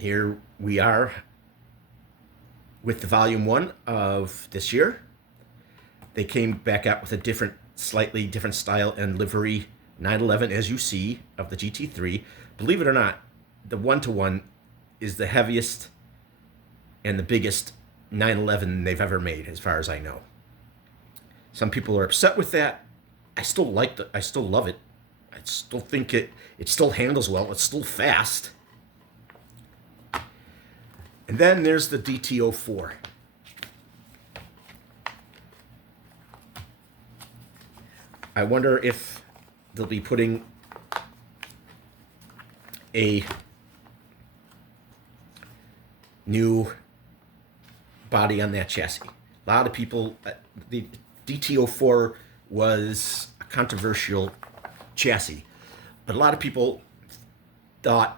Here we are with the volume 1 of this year. They came back out with a slightly different style and livery 911, as you see, of the GT3. Believe it or not, the 1-to-1 is the heaviest and the biggest 911 they've ever made, as far as I know. Some people are upset with that. I still love it. I still think it still handles well. It's still fast. And then there's the DT04. I wonder if they'll be putting a new body on that chassis. A lot of people, the DT04 was a controversial chassis, but a lot of people thought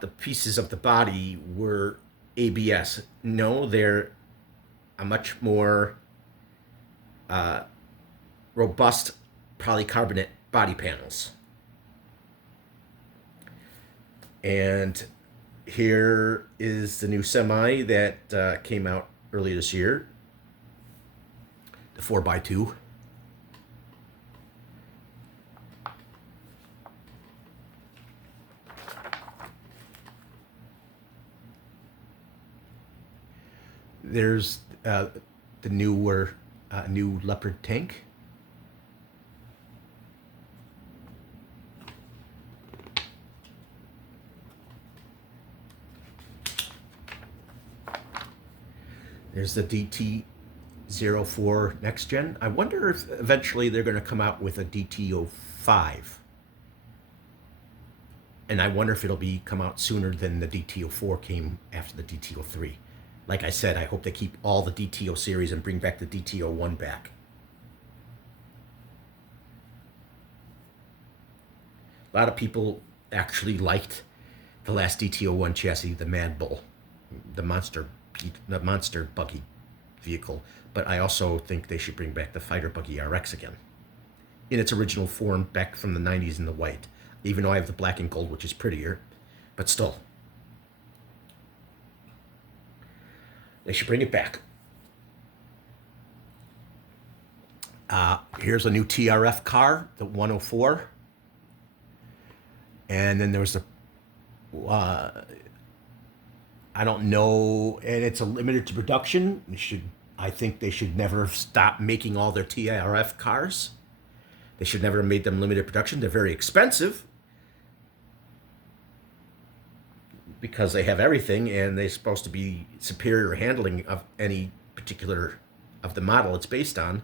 the pieces of the body were ABS. No, they're a much more robust polycarbonate body panels. And here is the new semi that came out earlier this year, the 4x2. There's the new Leopard tank. There's the DT04 Next Gen. I wonder if eventually they're going to come out with a DT05. And I wonder if it'll come out sooner than the DT04 came after the DT03. Like I said, I hope they keep all the DTO series and bring back the DTO1 back. A lot of people actually liked the last DTO1 chassis, the Mad Bull, the monster buggy vehicle. But I also think they should bring back the Fighter Buggy RX again, in its original form back from the 90s in the white. Even though I have the black and gold, which is prettier, but still. They should bring it back. Here's a new TRF car, the 104. And then there was I don't know, and it's a limited to production. I think they should never stop making all their TRF cars. They should never have made them limited production. They're very expensive because they have everything, and they're supposed to be superior handling of any particular of the model it's based on.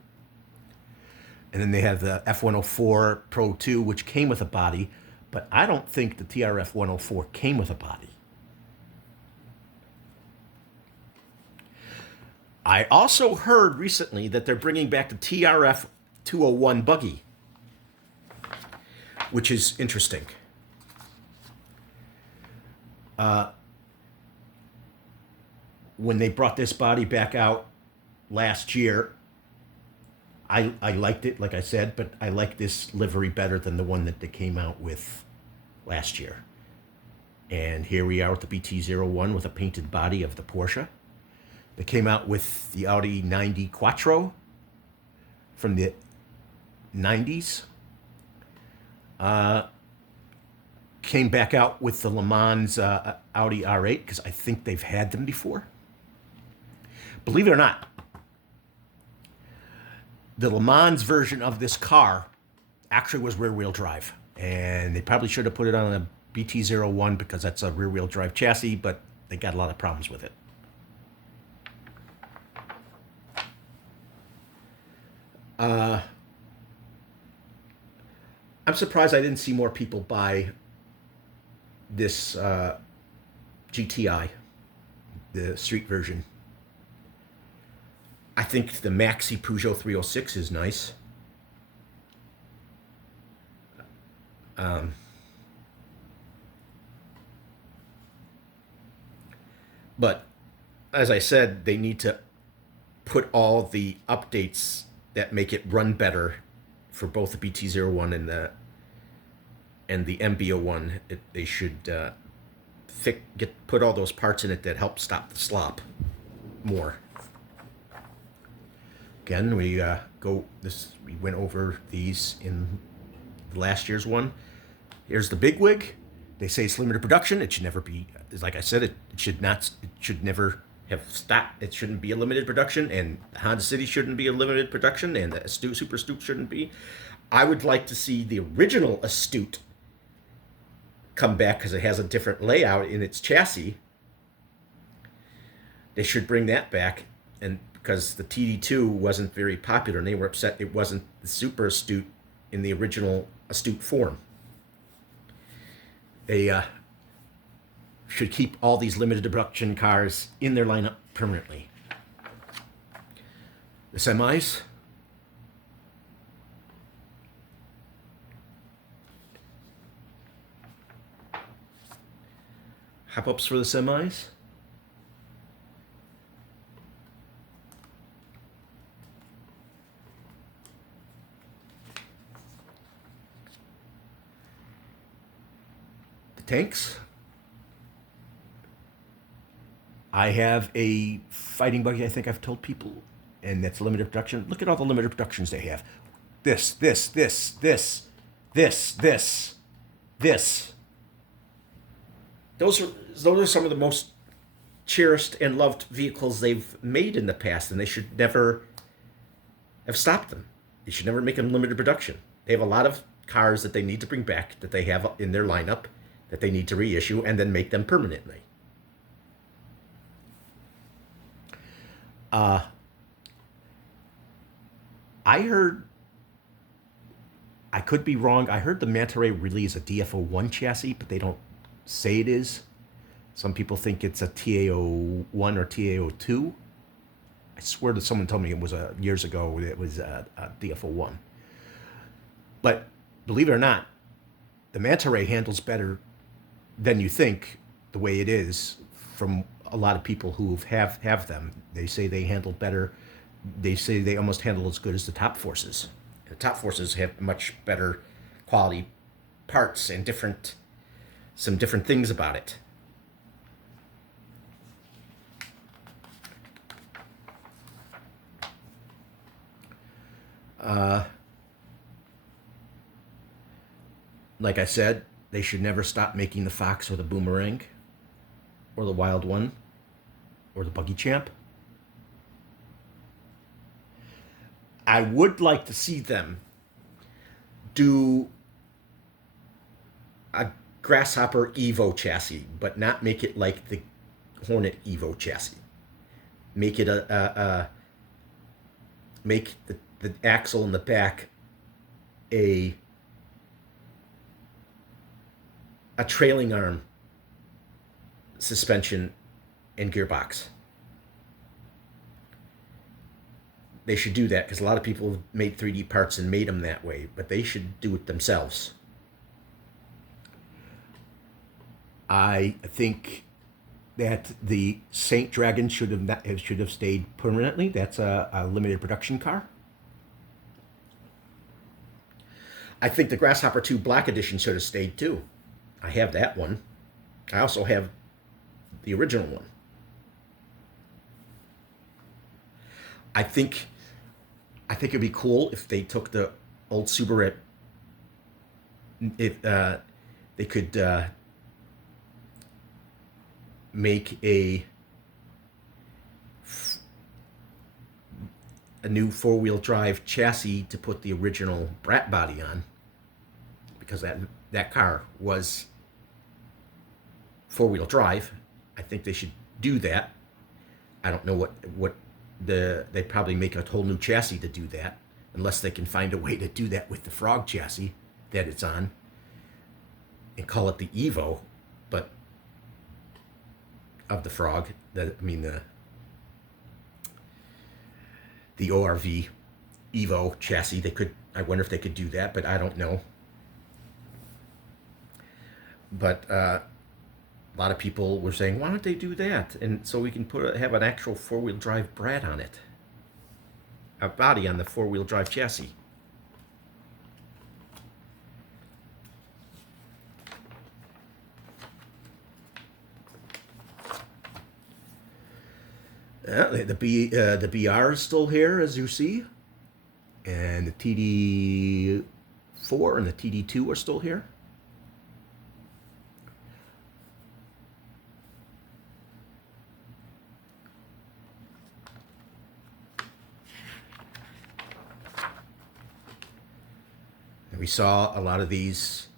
And then they have the F104 Pro 2, which came with a body, but I don't think the TRF 104 came with a body. I also heard recently that they're bringing back the TRF 201 buggy, which is interesting. When they brought this body back out last year, I liked it, like I said, but I like this livery better than the one that they came out with last year. And here we are with the BT01 with a painted body of the Porsche. They came out with the Audi 90 Quattro from the 90s. Came back out with the Le Mans Audi R8 because I think they've had them before. Believe it or not, the Le Mans version of this car actually was rear-wheel drive. And they probably should have put it on a BT01 because that's a rear-wheel drive chassis, but they got a lot of problems with it. I'm surprised I didn't see more people buy this GTI, the street version. I think the Maxi Peugeot 306 is nice. But as I said, they need to put all the updates that make it run better for both the BT01 and the and the MBO1, they should put all those parts in it that help stop the slop more. Again, we went over these in last year's one. Here's the big wig. They say it's limited production. It should never be. Like I said, it should not. It should never have stopped. It shouldn't be a limited production, and the Honda City shouldn't be a limited production, and the Astute Super Astute shouldn't be. I would like to see the original Astute come back because it has a different layout in its chassis. They should bring that back, and because the TD2 wasn't very popular, and they were upset it wasn't the Super Astute in the original Astute form. They should keep all these limited production cars in their lineup permanently. The semis. Hop-ups for the semis. The tanks. I have a fighting buggy, I think I've told people, and that's limited production. Look at all the limited productions they have. This. Those are some of the most cherished and loved vehicles they've made in the past, and they should never have stopped them. They should never make them limited production. They have a lot of cars that they need to bring back that they have in their lineup that they need to reissue and then make them permanently. I heard, I could be wrong, I heard the Manta Ray release a DFO1 chassis, but they don't say it is. Some people think it's a TAO1 or TAO2. I swear that someone told me it was years ago it was a DFO1. But believe it or not, the Manta Ray handles better than you think the way it is from a lot of people who have them. They say they handle better. They say they almost handle as good as the Top Forces. The Top Forces have much better quality parts and some different things about it. Like I said, they should never stop making the Fox or the Boomerang or the Wild One or the Buggy Champ. I would like to see them do a Grasshopper Evo chassis, but not make it like the Hornet Evo chassis. Make it make the axle in the back a trailing arm suspension and gearbox. They should do that because a lot of people have made 3D parts and made them that way, but they should do it themselves. I think that the Saint Dragon should have stayed permanently. That's a limited production car. I think the Grasshopper 2 Black Edition should have stayed too. I have that one. I also have the original one. I think it'd be cool if they took the old Subaru. If they could make a new 4-wheel drive chassis to put the original Brat body on, because that car was 4-wheel drive. I think they should do that. I don't know what they probably make a whole new chassis to do that, unless they can find a way to do that with the Frog chassis that it's on and call it the Evo, but of the Frog. The ORV Evo chassis. They could. I wonder if they could do that, but I don't know. But a lot of people were saying, why don't they do that? And so we can have an actual 4-wheel drive Brat on it. A body on the 4-wheel drive chassis. The BR is still here, as you see, and the TD4 and the TD2 are still here. And we saw a lot of these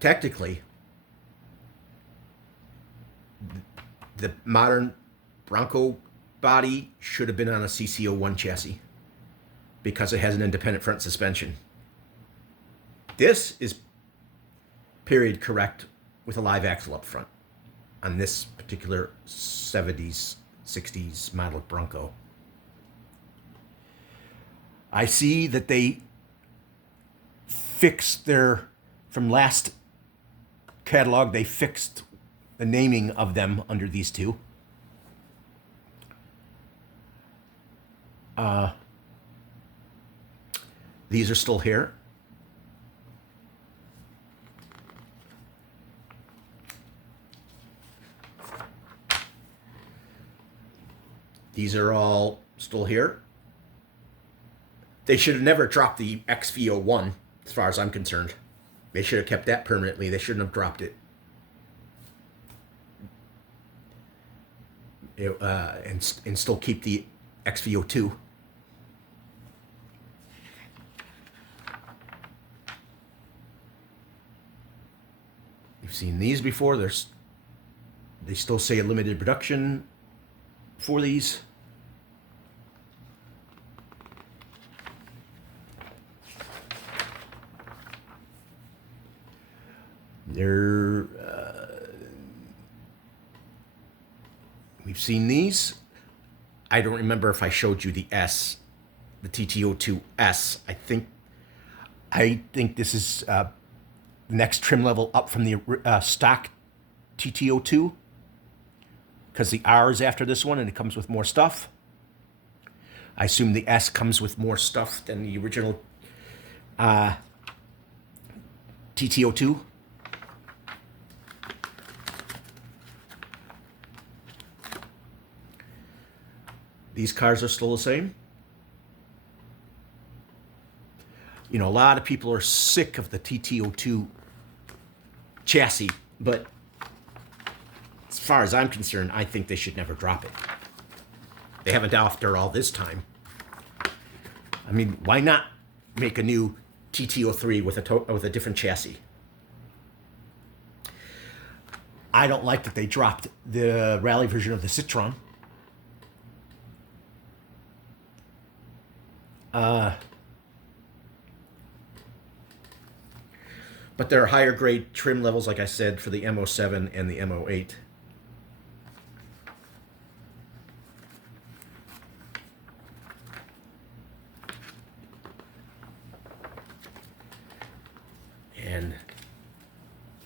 technically. The modern Bronco body should have been on a CC01 chassis because it has an independent front suspension. This is period correct with a live axle up front on this particular 70s, 60s model Bronco. I see that they fixed from last catalog, they fixed the naming of them under these two. These are still here. These are all still here. They should have never dropped the XV01, as far as I'm concerned. They should have kept that permanently. They shouldn't have dropped it. And still keep the XV02. You've seen these before. They still say a limited production for these. We've seen these. I don't remember if I showed you the S, the TT02S. I think this is the next trim level up from the stock TT02, because the R is after this one and it comes with more stuff. I assume the S comes with more stuff than the original TT02. These cars are still the same. You know, a lot of people are sick of the TT02 chassis, but as far as I'm concerned, I think they should never drop it. They haven't after all this time. I mean, why not make a new TT03 with a different chassis? I don't like that they dropped the rally version of the Citroen. But there are higher grade trim levels, like I said, for the MO7 and the MO8. And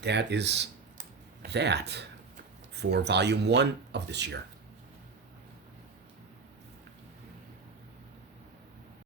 that is that for volume 1 of this year.